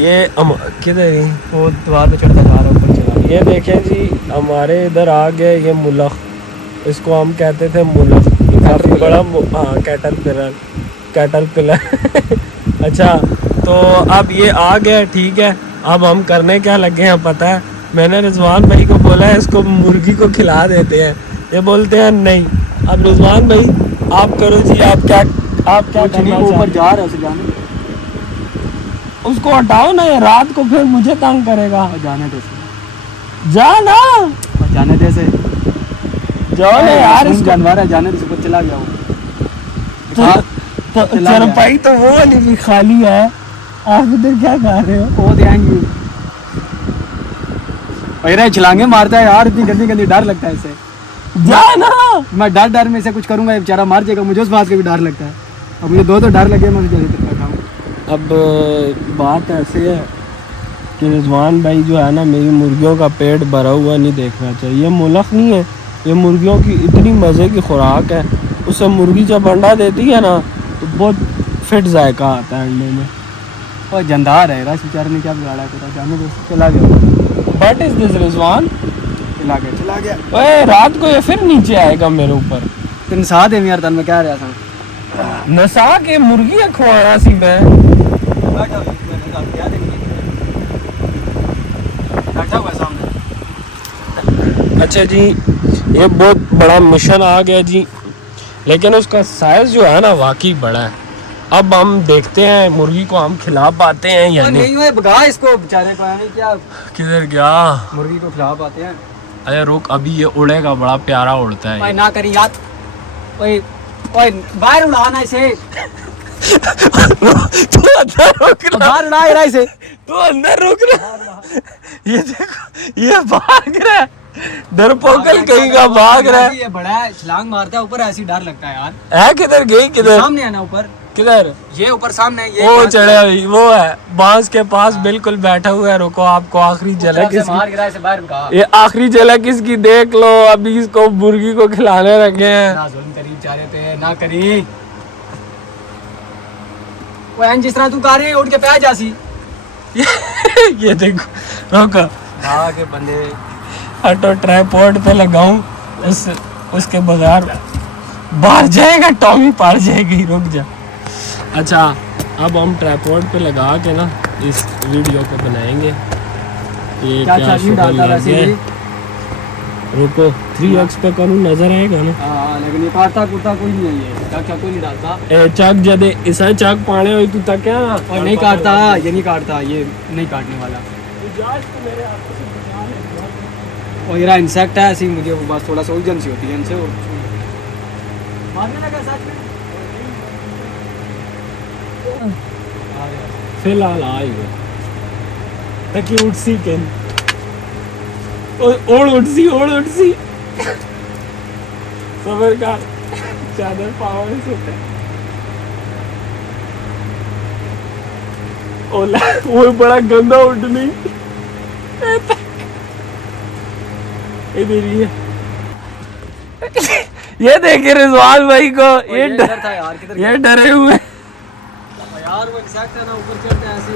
ये किधर ही वो द्वार पे चढ़ता जा रहा है ऊपर चला। ये देखें जी, हमारे इधर आ गए ये मुलख, इसको हम कहते थे मुलख, ये काफ़ी बड़ा हाँ कैटल पिलर अच्छा, तो अब ये आ गया, ठीक है। अब हम करने क्या लगे हैं पता है, मैंने रिजवान भाई को बोला है इसको मुर्गी को खिला देते हैं, ये बोलते हैं नहीं। अब रिजवान भाई आप करो जी, आप क्या करना ऊपर जा रहा है, उसे जाने उसको हटाओ ना, ये रात को फिर मुझे तंग करेगा। जाने दे उसे। जा ना, जाने दे से, जाओ ना यार, इसको जानवर है, जाने दे, ऊपर चला गया वो। तो चरपाई तो वो वाली भी खाली है, आप इधर क्या कर रहे हो? वो देंगे पैरा छलांगे मारता है यार, इतनी गंदी गंदी, डर लगता है इससे। जा ना, मैं डर में से कुछ करूंगा, ये बेचारा मार जाएगा, मुझे उस बात का भी डर लगता है। अब मुझे दो तो डर लगे, मैं जल्दी तक खाऊं। अब बात ऐसे है कि रिजवान भाई जो है ना, मेरी मुर्गियों का पेट भरा हुआ नहीं देखना चाहिए। मुलख नहीं है, ये मुर्गियों की इतनी मज़े की खुराक है, उसे मुर्गी जब अंडा देती है ना तो बहुत फिट जायका आता है अंडे में। और जंदार है राश, बेचारे ने क्या बिगाड़ा है, जाने दो, चला गया। What is this Rizwan? चला गया। ओए रात को ये फिर नीचे आएगा मेरे ऊपर। तेन साथ है यार, तन मैं कह रहा था नसा के मुर्गी खवाना सी मैं। अच्छा जी, ये बहुत बड़ा मिशन आ गया जी, लेकिन उसका साइज जो है ना वाकई बड़ा है। अब हम देखते हैं मुर्गी को हम खिला पाते हैं या नहीं। हुआ भगा इसको बेचारे को, क्या किधर गया? मुर्गी को खिला पाते हैं। अरे रुक, अभी ये उड़ेगा, बड़ा प्यारा उड़ता है। ना करी यार, ओए बाहर उड़ाना इसे। तू अंदर रुक ना, बाहर उड़ा रहा इसे, तू अंदर रुक ना। ये देखो, ये भाग रहा है, डरपोकल कहीं का भाग रहा है। ये बड़ा है, छलांग मारता है ऊपर, ऐसी डर लगता है यार। है किधर गई? किधर? सामने है ना ऊपर, किधर? ये ऊपर सामने है, ये वो चढ़े हुई, वो है बांस के पास बिल्कुल बैठा हुआ है। रुको, आपको आखिरी झलक मार गिरा इसे बाहर भगा। ये आखिरी झलक इसकी देख लो। अभी इसको मुर्गी को खिलाने लगे हैं। ना जुल्म करी बेचारे पे, ना करी। वो एन जिस तरह तू कर रहे हैं, उठ के पे जासी। ये देखो, रुको, के बंदे हटो, ट्राइपॉड पे लगाऊं उसके बगैर बाहर जाएगा, टॉमी पार जाएगी। रुक जा। अच्छा, अब हम ट्राइपॉड पे लगा के ना इस वीडियो को बनाएंगे। ये क्या शुक्र लग गया। रुको, 3x पे करूँ, नजर आएगा ना? हाँ, लेकिन ये काटता कुर्ता कोई नहीं है, ये चक कोई नहीं डालता। ए चक जदे इसे चक पाने हुई तू तक क्या? और नहीं काटता, ये नहीं काटता, ये नहीं काटने वाला। और ये इंसेक्ट है ऐसी, मुझे वो बस थोड़ा सा उलझन सी होती है इनसे। मारने लगा सच में। फिलहाल आएगा ताकि उठसी के ओढ़ उठसी सबर का चादर पावर होता है। ओला वो बड़ा गंदा उठनी इधर ये देखिए रिजवान भाई को, ये डरे हुए यार। वो इंसेक्ट है ना, ऊपर चढ़ते हैं ऐसे।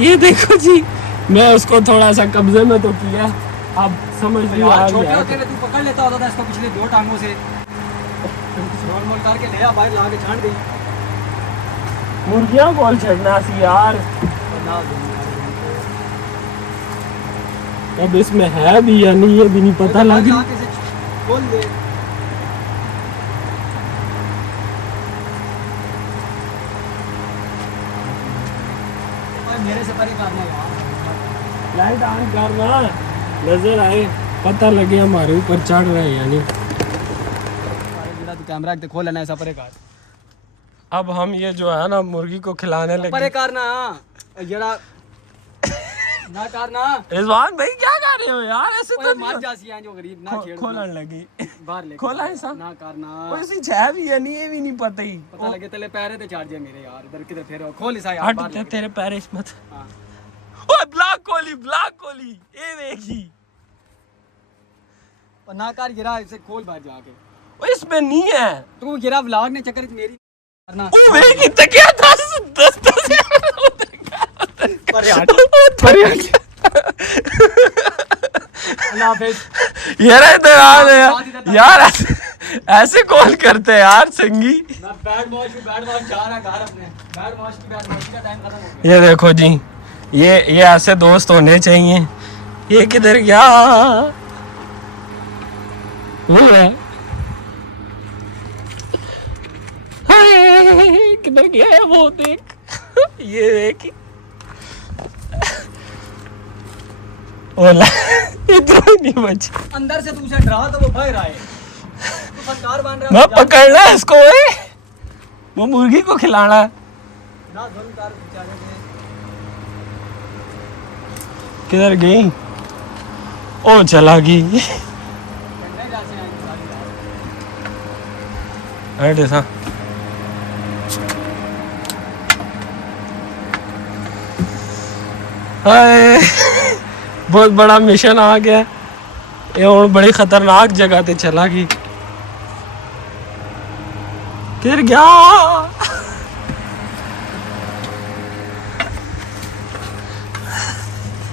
ये देखो जी, मैं उसको थोड़ा सा कब्जे में तो किया, अब समझ लिया। छोटे होते तू पकड़ लेता होता था इसको पिछले 2 टांगों से, मोल करके ले बाहर ला के छाड़ दी। मुर्गियां कौन छड़ना सी यार। अब इसमें है भी या नहीं, ये भी नहीं पता लग रहा। खोल दे। मेरे से परे करना यार, लाइट ऑन करना, नजर आए, पता लगे हमारे ऊपर चढ़ रहे हैं यानी। तू कैमरा खोल लेना, ऐसा परे कर। अब हम ये जो है ना मुर्गी को खिलाने लगे। परे करना जरा, ना करना। रिजवान भाई क्या कर रहे हो यार? ऐसे तो मर जासी हैं जो गरीब, ना छेड़। खोलन लगी बाहर ले, खोला है सब, ना करना। कोई सी छह भी है नहीं, ये भी नहीं पता ही। पता लगे तेरे पैरे ते चढ़ जाए मेरे यार, इधर किधर फेरो, खोल इसा यार बाहर हट तेरे पैर इसमत। हां, ओए ब्लैक कोहली ये देखी। और ना कर गिरा, इसे खोल बाहर जाके। ओए इसमें नहीं है, तू गिरा व्लॉग ने चक्कर मेरी करना। ओ मेरी की तकिया 10 यार इधर आ गया यार, ऐसे कॉल करते हैं यार संगी। ये देखो जी, ये ऐसे दोस्त होने चाहिए। ये किधर गया? किधर गया है वो? देख ये देख, ओला इधर नहीं बच। अंदर से तू उसे डरा तो वो बाहर आए। तो सरकार बन रहा मैं पकड़ना है इसको, वो मुर्गी को खिलाना है। ना धुन कार बेचारे के। किधर गई? ओ चला गई। कंडे जासे आए सारी रात। हट ऐसा। हाय, बहुत बड़ा मिशन आ गया। ये और बड़ी खतरनाक जगह पे चला गई। गिर गया।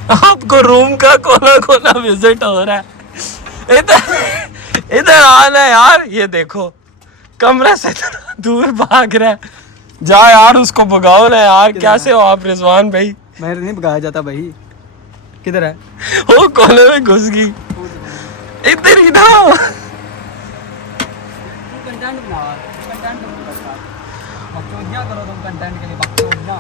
आपको रूम का कोना कोना विजिट हो रहा है। इधर इधर आना यार। ये देखो कमरे से इतना दूर भाग रहा है। जा यार उसको भगाओ ना यार। कैसे हो आप रिजवान भाई? मैं नहीं भगाया जाता भाई। किधर है? वो कोने में घुस गई। इधर ही ना। कंटेंट बना, कंटेंट बना। बकचोदियां करो तुम कंटेंट के लिए, बकचोदियां।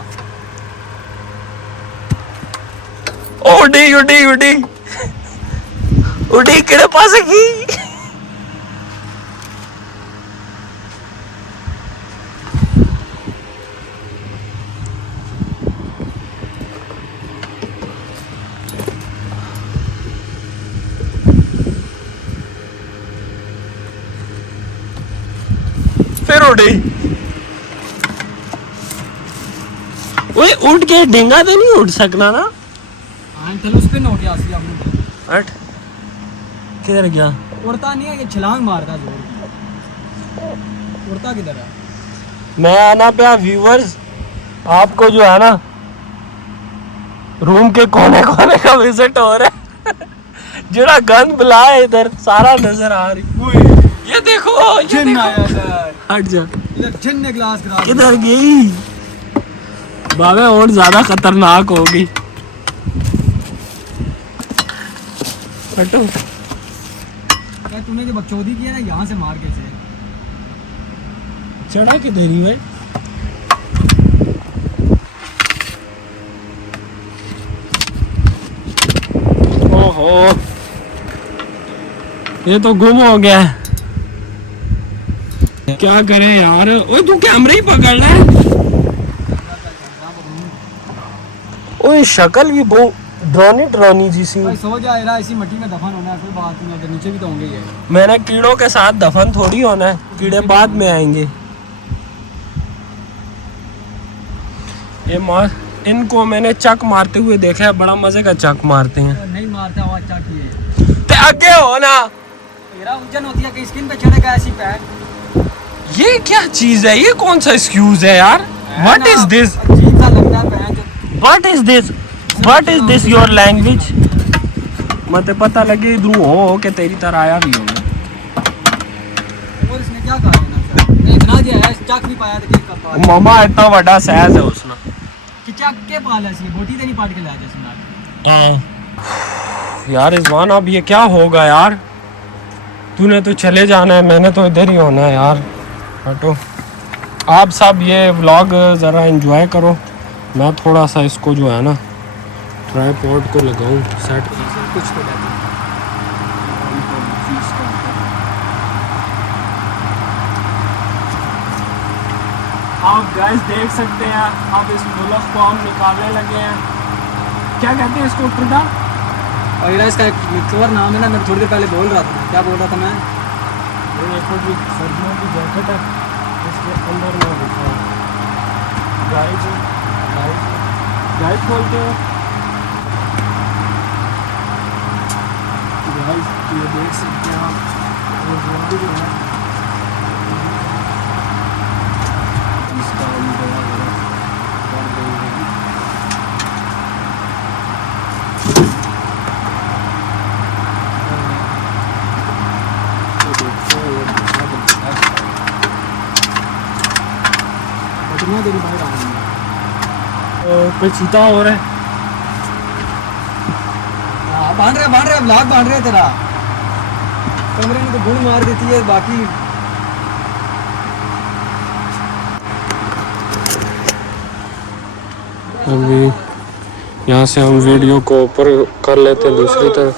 उड़ी उड़ी उड़ी उड़ी किधर पास गई? फिर उड़ी। ओए उठ के डेंगा तो नहीं उठ सकना ना? हाँ चलो उस पे नोट यासी हमने। हट। किधर गया? उड़ता नहीं है, ये छलांग मारता जोर की। उड़ता किधर है? मैं आना पे व्यूवर्स आपको जो है ना रूम के कोने कोने का विजिट हो रहा है। जरा गंद बुला है इधर सारा नजर आ रही। ये देखो ये जिन देखो। आया इधर। हट जा। इधर जिन ने ग्लास गिरा दिया। किधर गई? बाबे और ज्यादा खतरनाक होगी। हटो। क्या तूने जो बकचोदी की है ना, यहाँ से मार के से। चढ़ा के दे रही भाई। ओहो ये तो गुम हो गया। क्या करे यार? ओए तू कैमरा ही पकड़ना है। ओए शक्ल भी बहुत ड्रोनी जी सी। भाई सो जा रहा, इसी मिट्टी में दफन होना है, कोई बात नहीं है। नीचे भी तो होंगे ये। मैंने कीड़ों के साथ दफन थोड़ी होना है, कीड़े बाद में आएंगे। ये मार इनको मैंने चक मारते हुए देखा है, बड़ा मजे का चक मारते हैं। नहीं मारता हुआ अच्छा किए। ते आगे हो ना। तेरा उलझन होती है कि स्किन पे चढ़ेगा ऐसी पैर। ये क्या चीज है? ये कौन सा एक्सक्यूज है यार? What is this? अजीब सा लगता है पैर जो। What is this? What is this your language? मत पता लगे इधर हो के तेरी तरह आया भी होगा। और इसने क्या कहा है ना? नहीं इतना दिया है, चक भी पाया था कि कब पाया। मामा इतना बड़ा साइज है उसने कि चक के पाला सी बोटी ते नहीं पाट के ला जा सुना। यार रिजवान अब ये क्या होगा यार? तूने तो चले जाना है, मैंने तो इधर ही होना है यार। हटो। आप सब ये व्लॉग ज़रा एंजॉय करो। मैं थोड़ा सा इसको जो है ना ट्राइपॉड को लगाऊं सेट। कुछ तो कहते हैं। आप गाइस देख सकते हैं, अब इस मुल्क को हम निकालने लगे हैं। क्या कहते हैं इसको ट्रिडा? और यार इसका एक कवर नाम है ना, मैं थोड़ी देर पहले बोल रहा था। क्या बोल रहा था मैं? ये देखो जी सर्दियों की जैकेट है, इसके अंदर में लिखा है गाइस गाइस गाइस बोलते हो गाइस। ये देख सकते हैं आप, और जो है इसका हम बड़ा बड़ा कर देंगे। बटनियाँ तेरी बाहर आ रही हैं। कोई चीता हो रहा है। हाँ, बांध रहे ब्लॉक बांध रहे तेरा। कमरे में तो गुण मार देती है बाकी। अभी यहाँ से हम वीडियो को ऊपर कर लेते हैं दूसरी तरफ।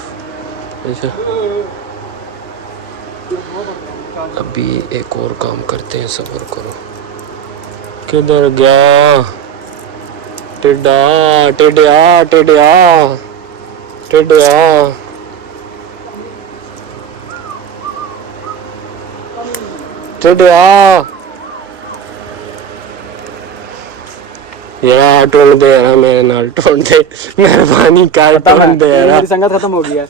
ऐसा अभी एक और काम करते हैं, सब्र करो। किधर गया टिड्डा, टिड्डा टिड्डा टिड्डा। टिड्डा यार टोल दे यार, मेरे नाल टोल दे मेहरबानी कर, टोल दे यार। मेरी संगत खत्म हो गई है।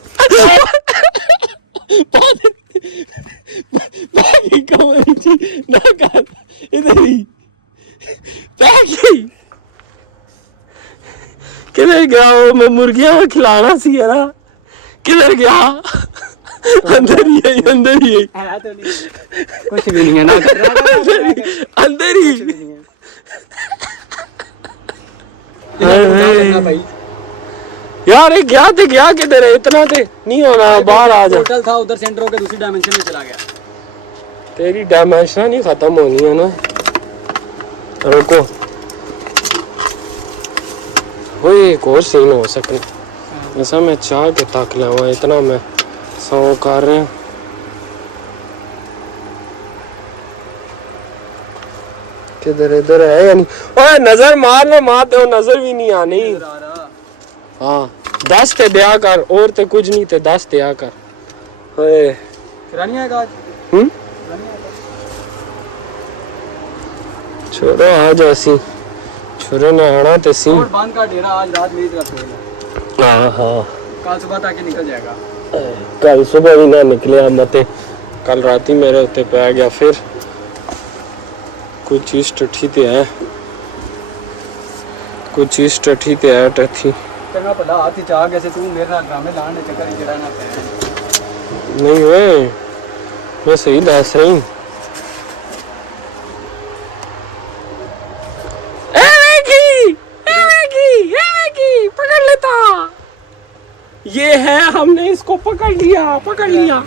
ना कर इधर ही किधर गया वो? मैं मुर्गियां में खिलाना सी यार, किधर गया? अंदर ही है, अंदर ही है। है तो नहीं, कुछ भी नहीं है ना, अंदर ही। भाई यार ये क्या थे, क्या किधर है? इतना थे नहीं होना, बाहर आ जा। होटल था उधर सेंटर होकर दूसरी डायमेंशन में चला गया। तेरी डायमेंशन नहीं खत्म होनी है ना। रुको, वो एक और सीन हो सकना। ऐसा मैं चाह के तक लाऊं, इतना मैं सौ कर रहे हैं। किधर इधर है या नहीं? ओए नजर मार लो, मारते हो नजर भी नहीं आनी। हाँ 10 ते दिया कर, और ते कुछ नहीं ते 10 दिया कर। ओए किरानी आएगा आज। छोरो आ जासी, छोरे ने आना ते सी। और बांध का डेरा आज रात मेरी तरफ सोएगा। हाँ हाँ, कल सुबह तक के निकल जाएगा। कल सुबह भी ना निकले मते, कल रात ही मेरे उत्ते पे आ गया। फिर कुछ चीज टठी ते है, कुछ चीज टठी ते है टठी। चंगा पता हाथी चाह कैसे तू मेरे नाल ड्रामे लाने चक्कर ही जड़ा ना पे। नहीं वे, मैं सही दस रही। पकड़ लेता, ये है, हमने इसको पकड़ लिया, पकड़ लिया।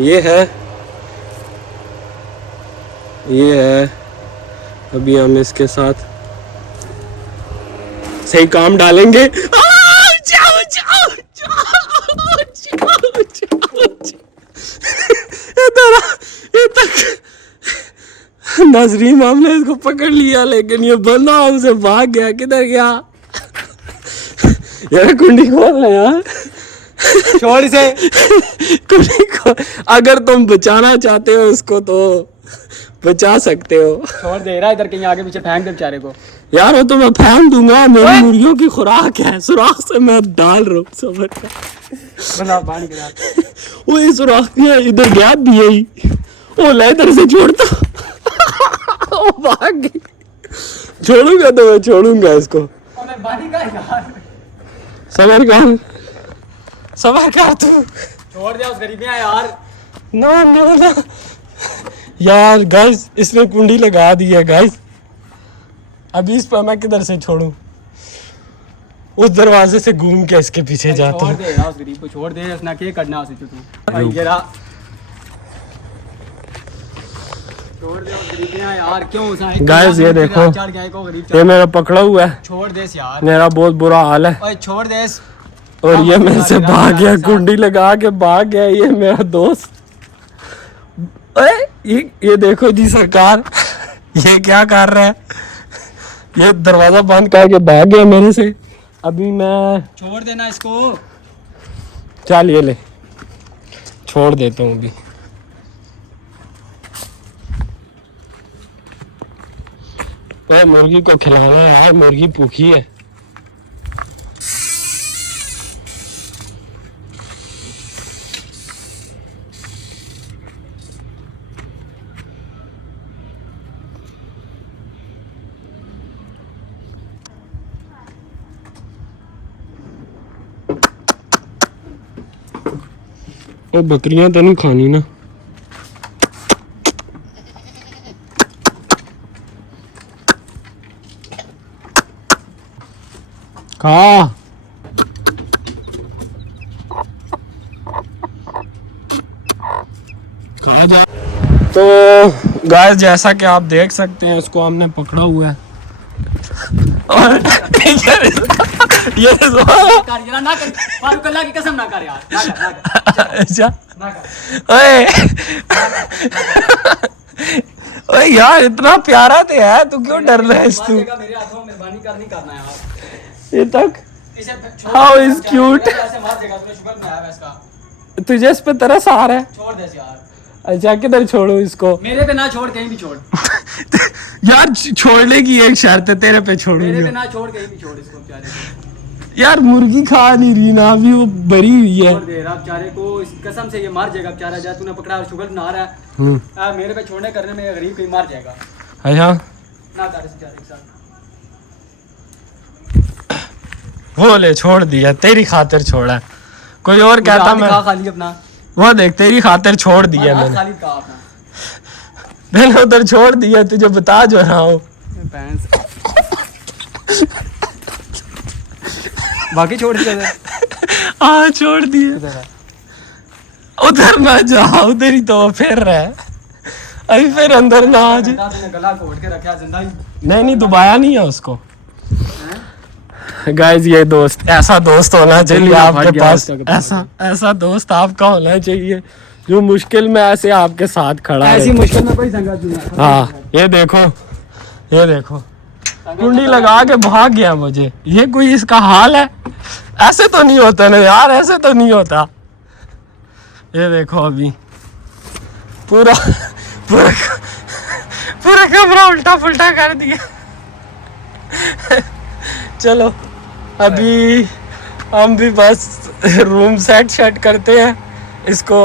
ये है, ये है। अभी हम इसके साथ सही काम डालेंगे। जाओ जाओ जाओ जाओ जाओ। ये तक नजरीन हमने इसको पकड़ लिया, लेकिन ये बंदा हमसे भाग गया। किधर गया? यार कुंडी खोल ले यार, छोड़ इसे। कुंडी खोल। अगर तुम बचाना चाहते हो उसको तो बचा सकते हो। छोड़ दे रहा, इधर कहीं आगे पीछे फेंक दे बेचारे को। यार वो तो मैं फेंक दूंगा, मेरी मुर्गियों की खुराक है, सुराख से मैं डाल रहा हूँ। सबर कर, बना पानी के साथ। वो इस सुराख में इधर गैप भी है ही। ओ ले इधर से छोड़ता। ओ भाग गई। छोड़ूंगा तो मैं छोड़ूंगा इसको। मैं पानी का यार। सबर कर, सबर कर तू। छोड़ दे उस गरीबियां यार। ना ना ना यार गाइस, इसने कुंडी लगा दी है गाइस। अभी इस पर मैं किधर से छोड़ूं? उस दरवाजे से घूम के इसके पीछे जाता छोड़ हूँ। दे यार उस गरीब को, छोड़ दे। उसने क्या करना उसे तू भाई जरा छोड़ दे उस गरीबियां यार। क्यों उसे गाइस ये देखो, चढ़ गया को गरीब। ये मेरा पकड़ा हुआ है। छोड़ दे यार, मेरा बहुत बुरा हाल है। ओए छोड़ दे। और ये मेरे से भाग गया, कुंडी लगा के भाग गया ये मेरा दोस्त। ये देखो जी सरकार, ये क्या कर रहा है? ये दरवाजा बंद करके भाग गया मेरे से। अभी मैं छोड़ देना इसको। चल ये ले, छोड़ देता हूँ अभी। मुर्गी को खिलाना है यार, मुर्गी भूखी है। ओ बकरियां तो नहीं खानी ना। खा खा जा। तो गाइस जैसा कि आप देख सकते हैं इसको हमने पकड़ा हुआ है और ये ना कर फारूक, अल्लाह की कसम ना कर यार, ना कर, ना कर। अच्छा ना कर। ओए ओए यार इतना प्यारा तो है, तू क्यों डर रहा है तू? मेरे हाथों में मेहरबानी कर नहीं करना यार। ये तक इसे हाउ इज क्यूट। ऐसे मार देगा, उसमें शुगर में आया इसका। तुझे इस पे तरस आ रहा है? छोड़ दे यार। अच्छा किधर छोड़ू इसको? मेरे पे ना छोड़, कहीं भी छोड़। यार छोड़ने की एक शर्त है, तेरे पे छोड़ूंगी। मेरे पे ना छोड़, कहीं भी छोड़ इसको बेचारे को। यार मुर्गी खा नहीं रही ना अभी, वो बरी हुई है। छोड़ दे रहा बेचारे को, इस कसम से ये मार जाएगा बेचारा। जा तूने पकड़ा और शुगर बना रहा है, मेरे पे छोड़ने करने में गरीब कहीं मार जाएगा। अच्छा ना कर इस बेचारे के साथ। वो ले छोड़ दिया, तेरी खातिर छोड़ा है। कोई और कहता मैं खाली अपना, वो देख तेरी खातिर छोड़ दिया मैंने। खाली कहा अपना, मैंने उधर छोड़ दिया, तुझे बता जो रहा हूँ। बाकी छोड़ दिया। हाँ छोड़ दिया। उधर ना जा, उधर ही तो फिर रहा है अभी, फिर अंदर ना आ जा। गला घोट के रखा जिंदा ही। नहीं दुबाया नहीं है उसको। गाइस ये दोस्त, ऐसा दोस्त होना चाहिए आपके पास, ऐसा दोस्त आपका होना चाहिए जो मुश्किल में ऐसे आपके साथ खड़ा है। ऐसी मुश्किल में कोई संगत नहीं है। हाँ ये देखो कुंडी लगा के भाग गया मुझे। ये कोई इसका हाल है? ऐसे तो नहीं होता ना यार, ऐसे तो नहीं होता। ये देखो अभी पूरा पूरा पूरा कमरा उल्टा पुल्टा कर दिया। चलो अभी हम भी बस रूम सेट करते हैं, इसको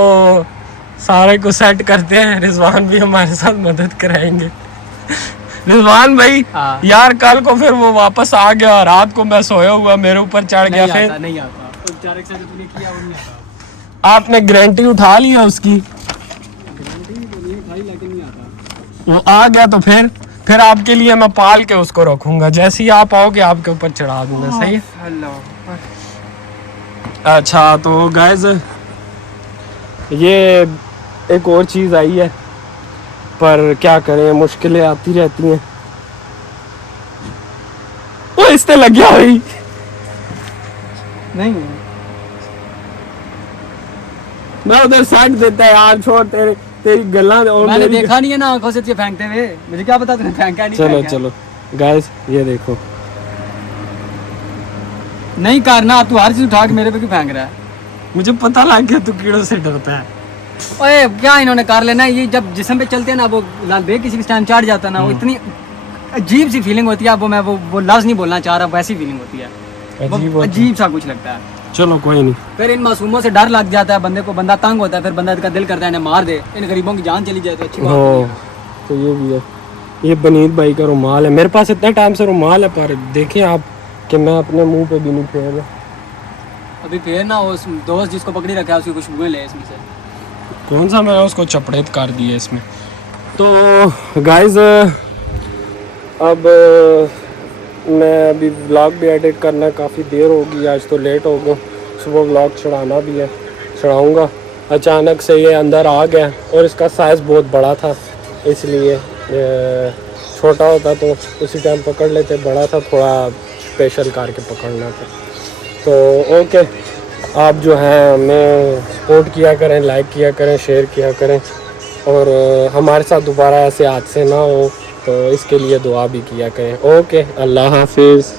सारे को सेट करते हैं। रिजवान भी हमारे साथ मदद कराएंगे। रिजवान भाई यार कल को फिर वो वापस आ गया, रात को मैं सोया हुआ मेरे ऊपर चढ़ गया। फिर नहीं आता तो बेचारे के साथ तूने किया वो नहीं आता। आपने गारंटी उठा लिया उसकी? गारंटी तो नहीं खाई, लेकिन नहीं आता। वो आ गया तो फिर आपके लिए मैं पाल के उसको रखूंगा, जैसे ही आप आओगे आपके ऊपर चढ़ा दूंगा। सही है? अच्छा तो गाइस ये एक और चीज़ आई है, पर क्या करें मुश्किलें आती रहती हैं। वो इससे लग गया भाई। नहीं मैं उधर साइड देता है यार, छोड़ तेरी गल्ला। मैंने देखा नहीं है ना आंखों से तुझे फेंकते हुए, मुझे क्या पता तूने फेंका नहीं। चलो गाइस ये देखो, नहीं करना, तू हर चीज उठा के मेरे पे क्यों फेंक रहा है? मुझे पता लग गया तू कीड़ों से डरता है। ओए क्या इन्होंने कर लेना, ये जब जिस्म पे चलते हैं ना, वो लाल बेग किसी टाइम चढ़ जाता है ना, वो इतनी अजीब सी फीलिंग होती है। वो मैं वो लफ्ज नहीं बोलना चाह रहा, वैसी फीलिंग होती है, अजीब सा कुछ लगता है। चलो कोई नहीं। फिर इन मासूमों से डर लग जाता है बंदे को, बंदा तंग होता है, फिर बंदा का दिल करता है इन्हें मार दे, इन गरीबों की जान चली जाए तो अच्छी बात नहीं है। तो ये भी है, ये बनीत भाई का रुमाल है। मेरे पास इतने टाइम से रुमाल है, पर देखें आप कि मैं अपने मुंह पे भी नहीं फेर रहा। अभी फिर ना उस दोस्त जिसको पकड़ी रखा है उसकी खुशबुएं ले इसमें से। कौन सा? मैंने उसको चपड़ेत कर दिया इसमें। तो गाइस अब मैं अभी व्लॉग भी एडिट करना, काफ़ी देर होगी, आज तो लेट हो गया। सुबह व्लॉग चढ़ाना भी है, चढ़ाऊँगा। अचानक से ये अंदर आ गया और इसका साइज़ बहुत बड़ा था, इसलिए छोटा होता तो उसी टाइम पकड़ लेते, बड़ा था थोड़ा स्पेशल करके पकड़ना था। तो ओके, आप जो है हमें सपोर्ट किया करें, लाइक किया करें, शेयर किया करें, और हमारे साथ दोबारा ऐसे हादसे ना हो तो इसके लिए दुआ भी किया करें। ओके, अल्लाह हाफिज़।